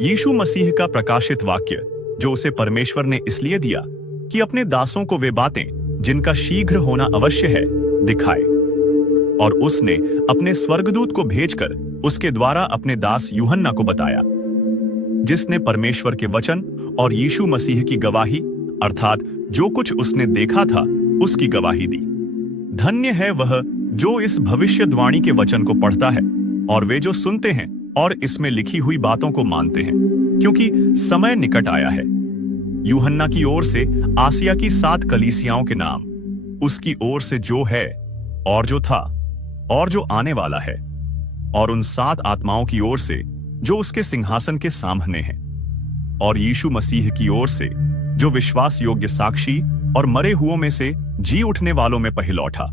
यीशु मसीह का प्रकाशित वाक्य जो उसे परमेश्वर ने इसलिए दिया कि अपने दासों को वे बातें जिनका शीघ्र होना अवश्य है दिखाए। और उसने अपने स्वर्गदूत को भेजकर उसके द्वारा अपने दास यूहन्ना को बताया, जिसने परमेश्वर के वचन और यीशु मसीह की गवाही अर्थात जो कुछ उसने देखा था उसकी गवाही दी। धन्य है वह जो इस भविष्यद्वाणी के वचन को पढ़ता है और वे जो सुनते हैं और इसमें लिखी हुई बातों को मानते हैं, क्योंकि समय निकट आया है। यूहन्ना की ओर से आसिया की 7 कलीसियाओं के नाम, उसकी ओर से जो है और जो था और जो आने वाला है, और उन 7 आत्माओं की ओर से जो उसके सिंहासन के सामने हैं, और यीशु मसीह की ओर से जो विश्वास योग्य साक्षी और मरे हुओं में से जी उठने वालों में पहिलौठा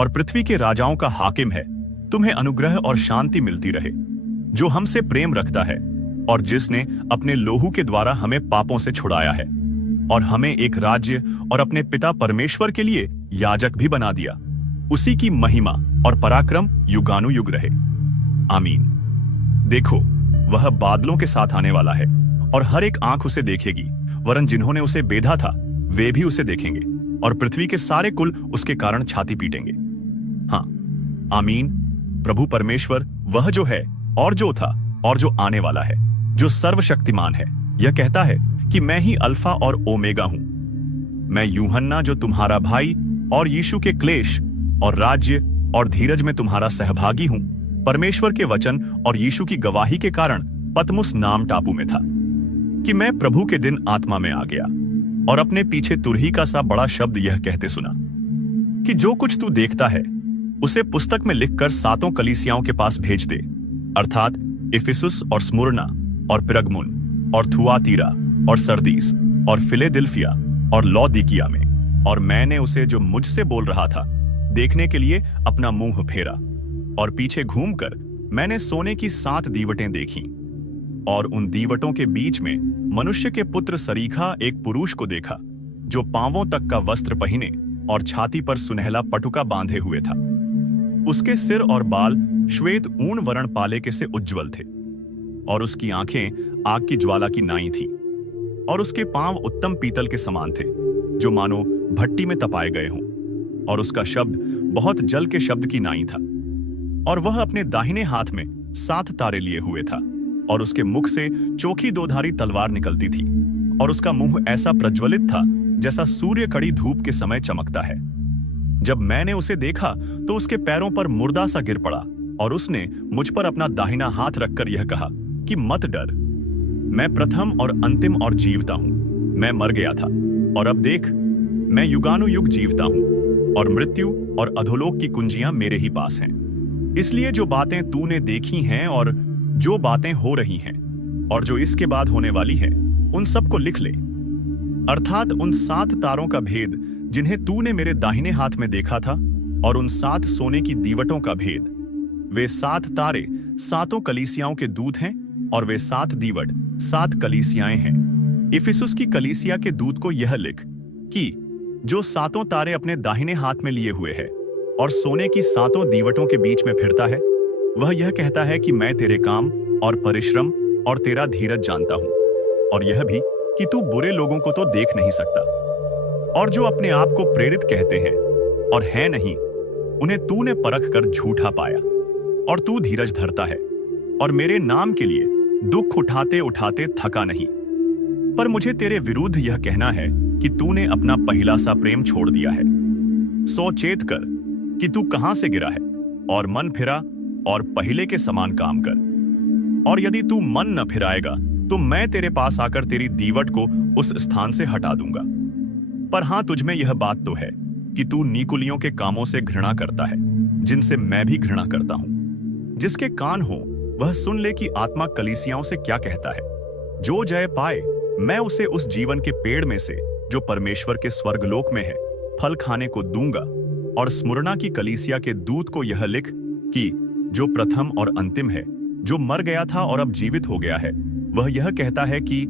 और पृथ्वी के राजाओं का हाकिम है। तुम्हें अनुग्रह और शांति मिलती रहे, जो हमसे प्रेम रखता है और जिसने अपने लोहू के द्वारा हमें पापों से छुड़ाया है और हमें एक राज्य और अपने पिता परमेश्वर के लिए याजक भी बना दिया। उसी की महिमा और पराक्रम युगानुयुग रहे। आमीन। देखो, वह बादलों के साथ आने वाला है और हर एक आंख उसे देखेगी, वरन जिन्होंने उसे बेधा था वे भी उसे देखेंगे, और पृथ्वी के सारे कुल उसके कारण छाती पीटेंगे। हाँ, आमीन। प्रभु परमेश्वर वह जो है और जो था और जो आने वाला है, जो सर्वशक्तिमान है, यह कहता है कि मैं ही अल्फा और ओमेगा हूं। मैं यूहन्ना जो तुम्हारा भाई और यीशु के क्लेश और राज्य और धीरज में तुम्हारा सहभागी हूं, परमेश्वर के वचन और यीशु की गवाही के कारण पतमुस नाम टापू में था कि मैं प्रभु के दिन आत्मा में आ गया और अपने पीछे तुरही का सा बड़ा शब्द यह कहते सुना कि जो कुछ तू देखता है उसे पुस्तक में लिखकर 7 कलीसियाओं के पास भेज दे, अर्थात इफिसुस और स्मुरना और पिरगमुन और थुआतीरा और सरदीस और फिलेदिल्फिया और लौदीकिया में। और मैंने उसे जो मुझसे बोल रहा था देखने के लिए अपना मुंह फेरा, और पीछे घूमकर मैंने सोने की 7 दीवटें देखीं, और उन दीवटों के बीच में मनुष्य के पुत्र सरीखा एक पुरुष को देखा, जो पांवों तक का वस्त्र पहने और छाती पर सुनहला पटुका बांधे हुए था। उसके सिर और बाल श्वेत ऊन वर्ण पालेके से उज्ज्वल थे, और उसकी आंखें आग की ज्वाला की नाई थीं, और उसके पांव उत्तम पीतल के समान थे, जो मानो भट्टी में तपाए गए हों, और उसका शब्द बहुत जल के शब्द की नाई था। और वह अपने दाहिने हाथ में 7 तारे लिए हुए था, और उसके मुख से चोखी 2धारी तलवार निकलती थी, और उसका मुंह ऐसा प्रज्वलित था जैसा सूर्य कड़ी धूप के समय चमकता है। जब मैंने उसे देखा तो उसके पैरों पर मुर्दा सा गिर पड़ा, और उसने मुझ पर अपना दाहिना हाथ रखकर यह कहा कि मत डर, मैं प्रथम और अंतिम और जीवता हूं। मैं मर गया था और अब देख, मैं युगानुयुग जीवता हूं, और मृत्यु और अधोलोक की कुंजियां मेरे ही पास हैं। इसलिए जो बातें तूने देखी हैं और जो बातें हो रही हैं और जो इसके बाद होने वाली हैं, उन सब को लिख ले, अर्थात उन 7 तारों का भेद जिन्हें तूने मेरे दाहिने हाथ में देखा था, और उन 7 सोने की दीवटों का भेद। वे 7 तारे 7 कलीसियाओं के दूत हैं, और वे 7 दीवट 7 कलीसियाएं हैं। इफिसुस की कलीसिया के दूत को यह लिख कि जो 7 तारे अपने दाहिने हाथ में लिए हुए है और सोने की 7 दीवटों के बीच में फिरता है, वह यह कहता है कि मैं तेरे काम और परिश्रम और तेरा धीरज जानता हूं, और यह भी कि तू बुरे लोगों को तो देख नहीं सकता, और जो अपने आप को प्रेरित कहते हैं और हैं नहीं, उन्हें तूने परख कर झूठा पाया, और तू धीरज धरता है और मेरे नाम के लिए दुख उठाते उठाते थका नहीं। पर मुझे तेरे विरुद्ध यह कहना है कि तूने अपना पहला सा प्रेम छोड़ दिया है। सो चेत कर कि तू कहां से गिरा है, और मन फिरा और पहले के समान काम कर। और यदि तू मन न फिराएगा तो मैं तेरे पास आकर तेरी दीवट को उस स्थान से हटा दूंगा। पर हां, तुझमें यह बात तो है कि तू नीकुलियों के कामों से घृणा करता है, जिनसे मैं भी घृणा करता हूं। जिसके कान हो वह सुन ले कि आत्मा कलीसियाओं से क्या कहता है। जो जय पाए, मैं उसे उस जीवन के पेड़ में से जो परमेश्वर के स्वर्गलोक में है फल खाने को दूंगा। और स्मुरना की कलीसिया के दूत को यह लिख कि जो प्रथम और अंतिम है, जो मर गया था और अब जीवित हो गया है, वह यह कहता है कि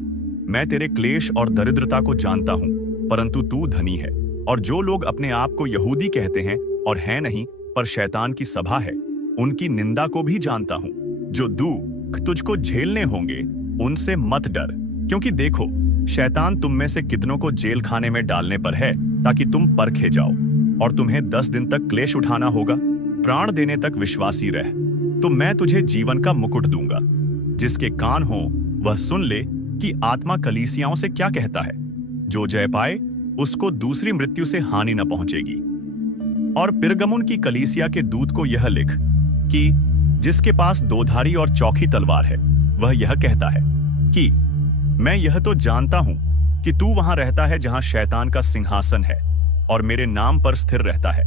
मैं तेरे क्लेश और दरिद्रता को जानता हूं, परंतु तू धनी है, और जो लोग अपने आप को यहूदी कहते हैं और हैं नहीं पर शैतान की सभा है, उनकी निंदा को भी जानता हूं। जो दुख तुझको झेलने होंगे उनसे मत डर, क्योंकि देखो, शैतान तुम में से कितनों को जेल खाने में डालने पर है ताकि तुम परखे जाओ, और तुम्हें 10 दिन तक क्लेश उठाना होगा, प्राण देने तक विश्वासी रह, तो मैं तुझे जीवन का मुकुट दूंगा। जिसके कान हो वह सुन ले कि आत्मा कलीसियाओं से क्या कहता है। जो जय पाए उसको दूसरी मृत्यु से हानि न पहुंचेगी। और पिरगमुन की कलीसिया के दूत को यह लिख कि जिसके पास दोधारी और चौखी तलवार है, वह यह कहता है कि मैं यह तो जानता हूं कि तू वहां रहता है जहां शैतान का सिंहासन है, और मेरे नाम पर स्थिर रहता है,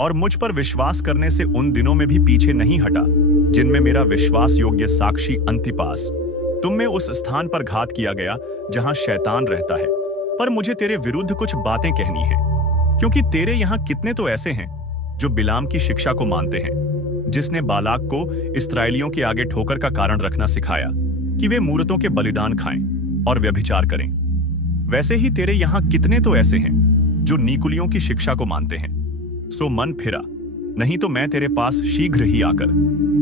और मुझ पर विश्वास करने से उन दिनों में भी पीछे नहीं हटा जिनमें मेरा विश्वास योग्य साक्षी अंतिपास तुम में उस स्थान पर घात किया गया जहां शैतान रहता है। पर मुझे तेरे विरुद्ध कुछ बातें कहनी है, क्योंकि तेरे यहां कितने तो ऐसे हैं जो बिलाम की शिक्षा को मानते हैं, जिसने बालाक को इस्राएलियों के आगे ठोकर का कारण रखना सिखाया कि वे मूरतों के बलिदान खाएं और व्यभिचार करें। वैसे ही तेरे यहां कितने तो ऐसे हैं जो नीकुलियों की शिक्षा को मानते हैं। सो मन फिरा, नहीं तो मैं तेरे पास शीघ्र ही आकर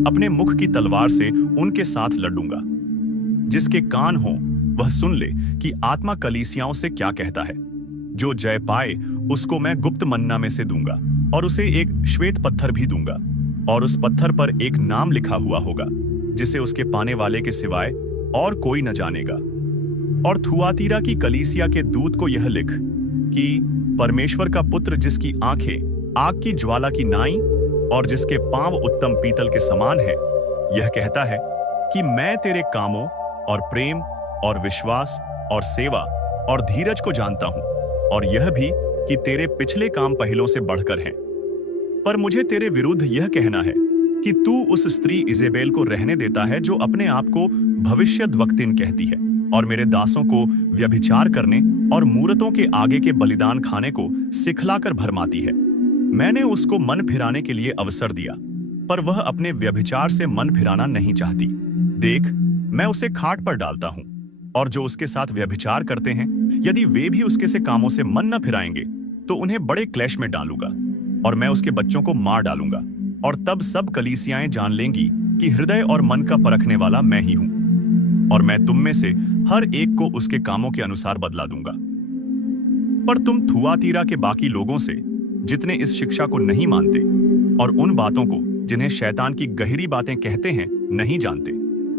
अपने मुख की तलवार से उनके साथ लड़ूंगा। जिसके कान हो वह सुन ले कि आत्मा कलीसियाओं से क्या कहता है। जो जय पाए उसको मैं गुप्त मन्ना में से दूंगा, और उसे एक श्वेत पत्थर भी दूंगा, और उस पत्थर पर एक नाम लिखा हुआ होगा जिसे उसके पाने वाले के सिवाय और कोई न जानेगा। और थुआतीरा की कलीसिया के दूत को यह लिख कि परमेश्वर का पुत्र, जिसकी आंखें आग की ज्वाला की नाई और जिसके पांव उत्तम पीतल के समान है, यह कहता है कि मैं तेरे कामों और प्रेम और विश्वास और सेवा और धीरज को जानता हूं, और यह भी कि तेरे पिछले काम पहलों से बढ़कर हैं। पर मुझे तेरे विरुद्ध यह कहना है कि तू उस स्त्री इजेबेल को रहने देता है जो अपने आप को भविष्यद्वक्तिन कहती है, और मेरे दासों को व्यभिचार करने और मूरतों के आगे के बलिदान खाने को सिखलाकर भरमाती है। मैंने उसको मन फिराने के लिए अवसर दिया, पर वह अपने व्यभिचार से मन फिराना नहीं चाहती। देख, मैं उसे खाट पर डालता हूं, और जो उसके साथ व्यभिचार करते हैं, यदि वे भी उसके से कामों से मन न फिराएंगे, तो उन्हें बड़े क्लेश में डालूंगा, और मैं उसके बच्चों को मार डालूंगा। और तब सब कलीसियाएं जान लेंगी कि हृदय और मन का परखने वाला मैं ही हूं, और मैं तुम में से हर एक को उसके कामों के अनुसार बदला दूंगा। पर तुम थुआतीरा के बाकी लोगों से, जितने इस शिक्षा को नहीं मानते और उन बातों को जिन्हें शैतान की गहरी बातें कहते हैं, नहीं जानते,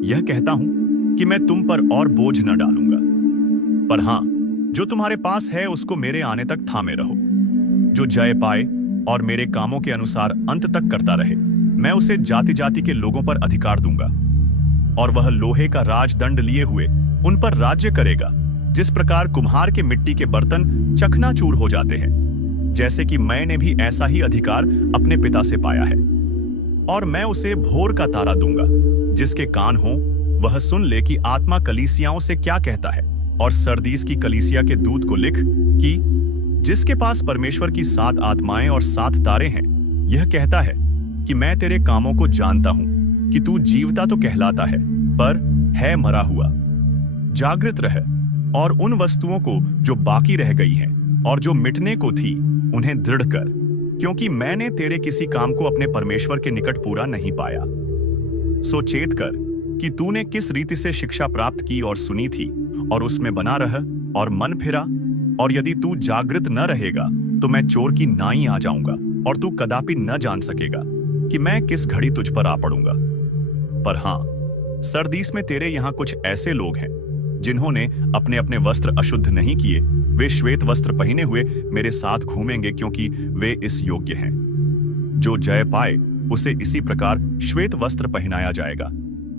यह कहता हूं कि मैं तुम पर और बोझ न डालूंगा। पर हां, जो तुम्हारे पास है उसको मेरे आने तक थामे रहो। जो जय पाए और मेरे कामों के अनुसार अंत तक करता रहे, मैं उसे जाति जाति के लोगों पर अधिकार दूंगा, और वह लोहे का राजदंड लिए हुए उन पर राज्य करेगा, जिस प्रकार कुम्हार के मिट्टी के बर्तन चकनाचूर हो जाते हैं, जैसे कि मैंने भी ऐसा ही अधिकार अपने पिता से पाया है। और मैं उसे भोर का तारा दूंगा। जिसके कान हो वह सुन ले कि आत्मा कलीसियाओं से क्या कहता है। और सरदीस की कलीसिया के दूत को लिख कि जिसके पास परमेश्वर की 7 आत्माएं और 7 तारे हैं, यह कहता है कि मैं तेरे कामों को जानता हूं कि तू जीवता तो कहलाता है, पर है मरा हुआ। जागृत रह, और उन वस्तुओं को जो बाकी रह गई हैं और जो मिटने को थी, उन्हें दृढ़ कर, क्योंकि मैंने तेरे किसी काम को अपने परमेश्वर के निकट पूरा नहीं पाया। सो चेत कर कि तूने किस रीति से शिक्षा प्राप्त की और सुनी थी, और उसमें बना रह और मन फिरा। और यदि तू जागृत न रहेगा तो मैं चोर की नाई आ जाऊंगा, और तू कदापि न जान सकेगा कि मैं किस घड़ी तुझ पर आ पड़ूंगा। पर हां, सरदीस में तेरे यहां कुछ ऐसे लोग हैं जिन्होंने अपने अपने वस्त्र अशुद्ध नहीं किए। वे श्वेत वस्त्र पहने हुए मेरे साथ घूमेंगे, क्योंकि वे इस योग्य हैं। जो जय पाए उसे इसी प्रकार श्वेत वस्त्र पहनाया जाएगा,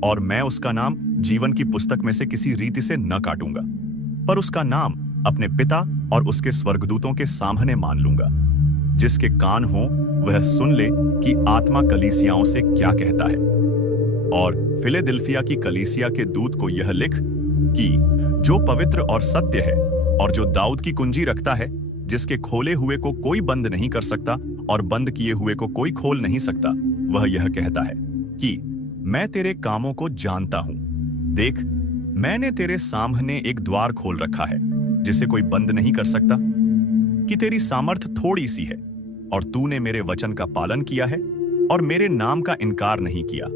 और मैं उसका नाम जीवन की पुस्तक में से किसी रीति से न काटूंगा, पर उसका नाम अपने पिता और उसके स्वर्गदूतों के सामने मान लूंगा। जिसके कान हो वह सुन ले कि आत्मा कलीसियाओं से क्या कहता है। और फिलेदिल्फिया की कलीसिया के दूत को यह लिख कि जो पवित्र और सत्य है, और जो दाऊद की कुंजी रखता है, जिसके खोले हुए को कोई बंद नहीं कर सकता और बंद किए हुए को कोई खोल नहीं सकता, वह यह कहता है कि मैं तेरे कामों को जानता हूं। देख, मैंने तेरे सामने एक द्वार खोल रखा है जिसे कोई बंद नहीं कर सकता, कि तेरी सामर्थ थोड़ी सी है, और तूने मेरे वचन का पालन किया है और मेरे नाम का इनकार नहीं किया।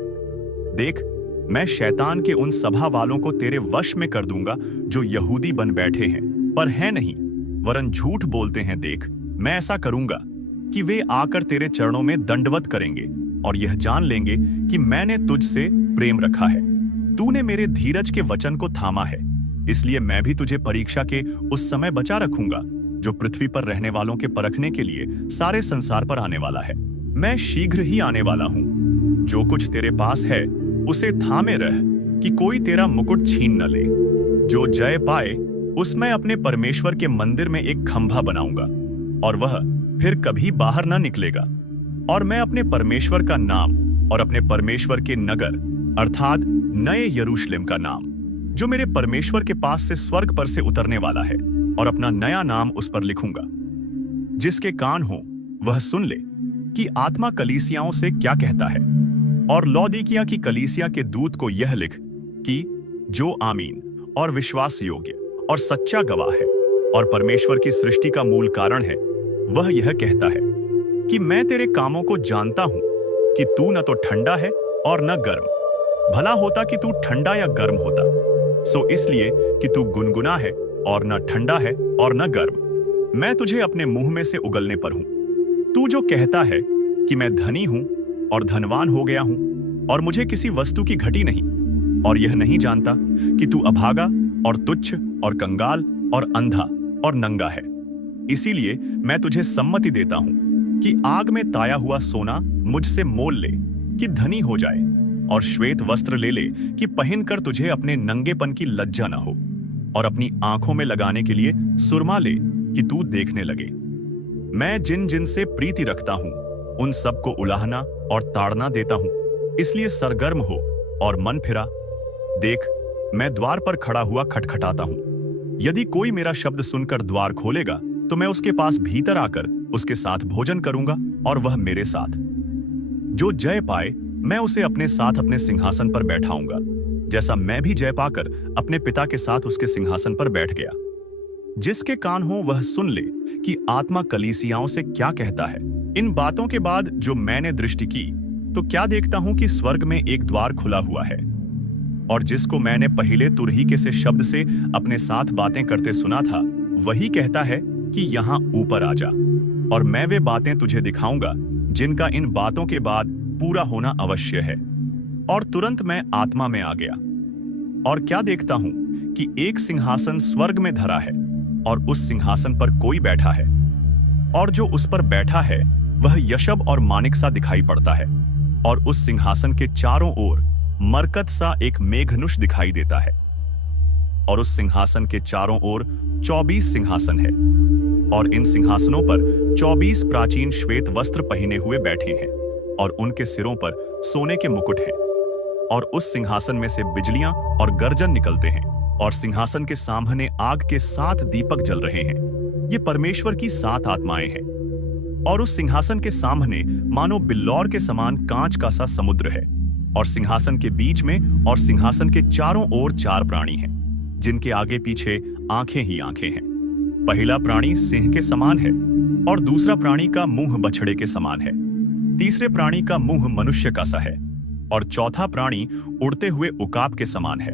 देख, मैं शैतान के उन सभा वालों को तेरे वश में कर दूंगा जो यहूदी बन बैठे हैं पर हैं नहीं, वरन झूठ बोलते हैं। देख, मैं ऐसा करूंगा कि वे आकर तेरे चरणों में दंडवत करेंगे और यह जान लेंगे कि मैंने तुझसे प्रेम रखा है। तूने मेरे धीरज के वचन को थामा है, इसलिए मैं भी तुझे परीक्षा के उस समय बचा रखूंगा जो पृथ्वी पर रहने वालों के परखने के लिए सारे संसार पर आने वाला है। मैं शीघ्र ही आने वाला हूं। जो कुछ तेरे पास है उसे थामे रह कि कोई तेरा मुकुट छीन न ले। जो जय पाए उसमें अपने परमेश्वर के मंदिर में एक खंभा बनाऊंगा और वह फिर कभी बाहर ना निकलेगा। और मैं अपने परमेश्वर का नाम और अपने परमेश्वर के नगर अर्थात नए यरूशलेम का नाम जो मेरे परमेश्वर के पास से स्वर्ग पर से उतरने वाला है और अपना नया नाम उस पर लिखूंगा। जिसके कान हो वह सुन ले कि आत्मा कलीसियाओं से क्या कहता है। और लौदीकिया की कलीसिया के दूत को यह लिख कि जो आमीन और विश्वास योग्य और सच्चा गवाह है और परमेश्वर की सृष्टि का मूल कारण है, वह यह कहता है कि मैं तेरे कामों को जानता हूं कि तू न तो ठंडा है और न गर्म। भला होता कि तू ठंडा या गर्म होता। सो इसलिए कि तू गुनगुना है और न ठंडा है और न गर्म, मैं तुझे अपने मुंह में से उगलने पर हूं। तू जो कहता है कि मैं धनी हूं और धनवान हो गया हूं और मुझे किसी वस्तु की घटी नहीं, और यह नहीं जानता कि तू अभागा और तुच्छ और कंगाल और अंधा और नंगा है। इसीलिए मैं तुझे सम्मति देता हूं कि आग में ताया हुआ सोना मुझसे मोल ले कि धनी हो जाए, और श्वेत वस्त्र ले ले कि पहनकर तुझे अपने नंगेपन की लज्जा न हो, और अपनी आंखों में लगाने के लिए सुरमा ले कि तू देखने लगे। मैं जिन जिन से प्रीति रखता हूं उन सबको उलाहना और ताड़ना देता हूं। इसलिए सरगर्म हो और मन फिरा। देख, मैं द्वार पर खड़ा हुआ खटखटाता हूं। यदि कोई मेरा शब्द सुनकर द्वार खोलेगा तो मैं उसके पास भीतर आकर उसके साथ भोजन करूंगा और वह मेरे साथ। जो जय पाए मैं उसे अपने साथ अपने सिंहासन पर बैठाऊंगा, जैसा मैं भी जय पाकर अपने पिता के साथ उसके सिंहासन पर बैठ गया। जिसके कान हो वह सुन ले कि आत्मा कलीसियाओं से क्या कहता है। इन बातों के बाद जो मैंने दृष्टि की तो क्या देखता हूं कि स्वर्ग में एक द्वार खुला हुआ है, और जिसको मैंने पहले तुरही से शब्द से अपने साथ बातें करते सुना था वही कहता है कि यहां ऊपर आ जा, और मैं वे बातें तुझे दिखाऊंगा जिनका इन बातों के बाद पूरा होना अवश्य है। और तुरंत मैं आत्मा में आ गया, और क्या देखता हूं कि एक सिंहासन स्वर्ग में धरा है, और उस सिंहासन पर कोई बैठा है, और जो उस पर बैठा है वह यशब और मानिक सा दिखाई पड़ता है, और उस सिंहासन के चारों ओर मरकत सा एक मेघनुष दिखाई देता है। और उस सिंहासन के चारों ओर 24 सिंहासन है, और इन सिंहासनों पर 24 प्राचीन श्वेत वस्त्र पहने हुए बैठे हैं, और उनके सिरों पर सोने के मुकुट हैं। और उस सिंहासन में से बिजलियां और गर्जन निकलते हैं, और सिंहासन के सामने आग के 7 दीपक जल रहे हैं। ये परमेश्वर की 7 आत्माएं हैं। और उस सिंहासन के सामने मानो बिल्लौर के समान कांच का सा समुद्र है, और सिंहासन के बीच में और सिंहासन के चारों ओर 4 प्राणी हैं, जिनके आगे पीछे आंखें ही आंखें हैं। पहला प्राणी सिंह के समान है, और दूसरा प्राणी का मुंह बछड़े के समान है, तीसरे प्राणी का मुंह मनुष्य का सा है, और चौथा प्राणी उड़ते हुए उकाब के समान है।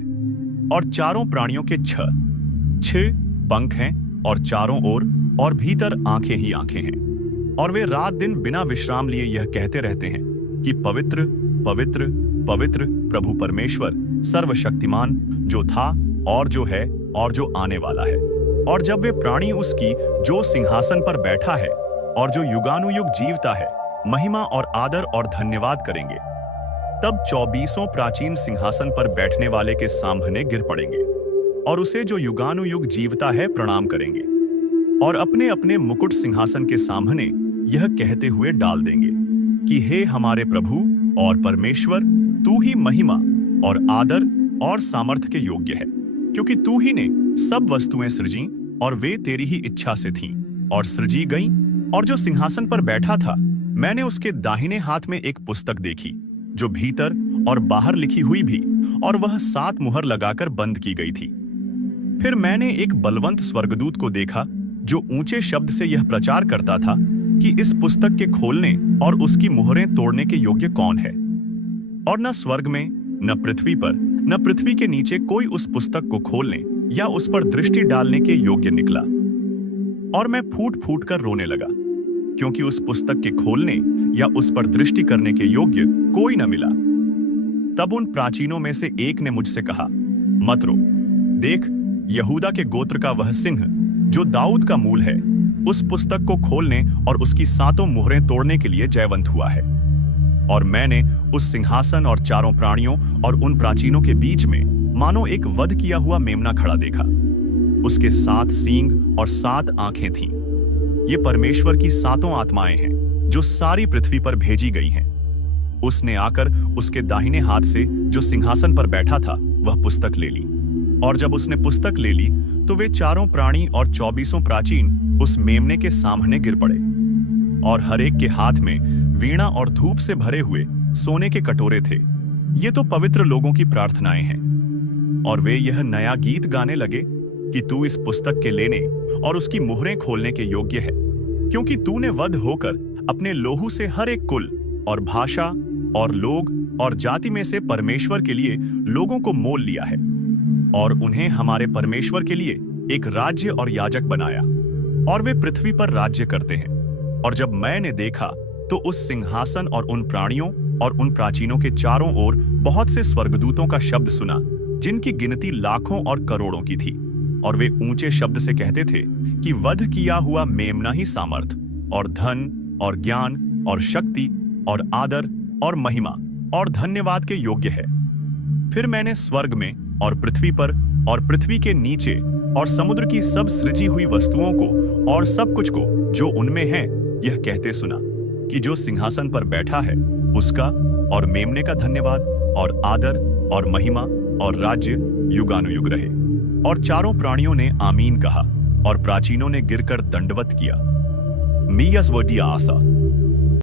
और चारों प्राणियों के 6 पंख हैं, और चारों ओर और भीतर आंखें ही आंखें हैं। और वे रात दिन बिना विश्राम लिए यह कहते रहते हैं कि पवित्र पवित्र पवित्र प्रभु परमेश्वर सर्वशक्तिमान, जो था और जो है और जो आने वाला है। और जब वे प्राणी उसकी जो सिंहासन पर बैठा है और जो युगानुयुग जीवता है महिमा और आदर और धन्यवाद करेंगे, तब 24 प्राचीन सिंहासन पर बैठने वाले के सामने गिर पड़ेंगे और उसे जो युगानुयुग जीवता है प्रणाम करेंगे, और अपने अपने मुकुट सिंहासन के सामने यह कहते हुए डाल देंगे कि हे हमारे प्रभु और परमेश्वर, तू ही महिमा और आदर और सामर्थ्य के योग्य है, क्योंकि तू ही ने सब वस्तुएं सृजी और वे तेरी ही इच्छा से थीं और सृजी गईं। और जो सिंहासन पर बैठा था, मैंने उसके दाहिने हाथ में एक पुस्तक देखी जो भीतर और बाहर लिखी हुई भी, और वह 7 मुहर लगाकर बंद की गई थी। फिर मैंने एक बलवंत स्वर्गदूत को देखा जो ऊंचे शब्द से यह प्रचार करता था कि इस पुस्तक के खोलने और उसकी मुहरें तोड़ने के योग्य कौन है। और न स्वर्ग में न पृथ्वी पर न पृथ्वी के नीचे कोई उस पुस्तक को खोलने या उस पर दृष्टि डालने के योग्य निकला। और मैं फूट फूट कर रोने लगा, क्योंकि उस पुस्तक के खोलने या उस पर दृष्टि करने के योग्य कोई न मिला। तब उन प्राचीनों में से एक ने मुझसे कहा, मत रो, देख, यहूदा के गोत्र का वह सिंह जो दाऊद का मूल है, उस पुस्तक को खोलने और उसकी 7 मुहरें तोड़ने के लिए जयवंत हुआ है। और मैंने उस सिंहासन और चारों प्राणियों और उन प्राचीनों के बीच में मानो एक वध किया हुआ मेमना खड़ा देखा। उसके 7 सींग और 7 आंखें थीं। ये परमेश्वर की 7 आत्माएं हैं जो सारी पृथ्वी पर भेजी गई हैं। उसने आकर उसके दाहिने हाथ से जो सिंहासन पर बैठा था वह पुस्तक ले ली। और जब उसने पुस्तक ले ली तो वे चारों प्राणी और 24 प्राचीन उस मेमने के सामने गिर पड़े। और हर एक के हाथ में वीणा और धूप से भरे हुए सोने के कटोरे थे। ये तो पवित्र लोगों की प्रार्थनाएं हैं। और वे यह नया गीत गाने लगे कि तू इस पुस्तक के लेने और उसकी मुहरें खोलने के योग्य है, क्योंकि तूने वध होकर अपने लोहू से हर एक कुल और भाषा और लोग और जाति में से परमेश्वर के लिए लोगों को मोल लिया है और उन्हें हमारे परमेश्वर के लिए एक राज्य और याजक बनाया, और वे पृथ्वी पर राज्य करते हैं। और जब मैंने देखा तो उस सिंहासन और उन प्राणियों और उन प्राचीनों के चारों ओर बहुत से स्वर्गदूतों का शब्द सुना, जिनकी गिनती लाखों और करोड़ों की थी। और वे ऊंचे शब्द से कहते थे कि वध किया हुआ मेमना ही सामर्थ और धन और ज्ञान और शक्ति और आदर और महिमा और धन्यवाद के योग्य है। फिर मैंने स्वर्ग में और पृथ्वी पर और पृथ्वी के नीचे और समुद्र की सब सृजी हुई वस्तुओं को और सब कुछ को जो उनमें है यह कहते सुना कि जो सिंहासन पर बैठा है उसका और मेमने का धन्यवाद और आदर और महिमा और राज्य युगानुयुग रहे। और चारों प्राणियों ने आमीन कहा और प्राचीनों ने गिरकर दंडवत किया। मियास वडिया आसा।